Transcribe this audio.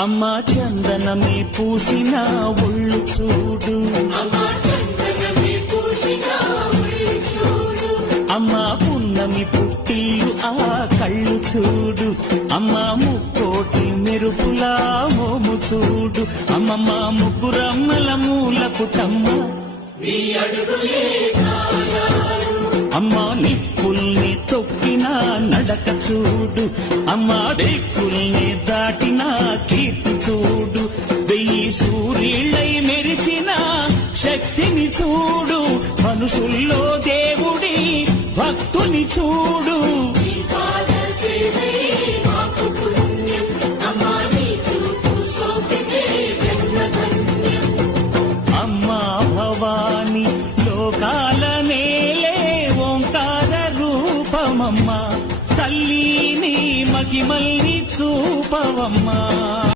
అమ్మా చందనమే పూసిన ఒళ్ళు చూడు, అమ్మా పున్నమి పుట్టిల్లు ఆ కళ్ళు చూడు, అమ్మా ముక్కోటి మెరుపులా మోము చూడు, అమ్మమ్మ ముగ్గురమ్మల మూల పుటమ్మ అమ్మా నిప్పుల్ని తొక్కిన నడక చూడు, అమ్మా దిక్కుల్ని దాటిన కీర్తి చూడు, 1000 సూర్యుళ్ళై మెరిసిన శక్తిని చూడు, మనుషుల్లో దేవుడి భక్తుని చూడు. అమ్మా భవాని లోకాల నేలే ఓంకార రూపమమ్మా, తల్లిని మహిమల్ని చూపవమ్మా.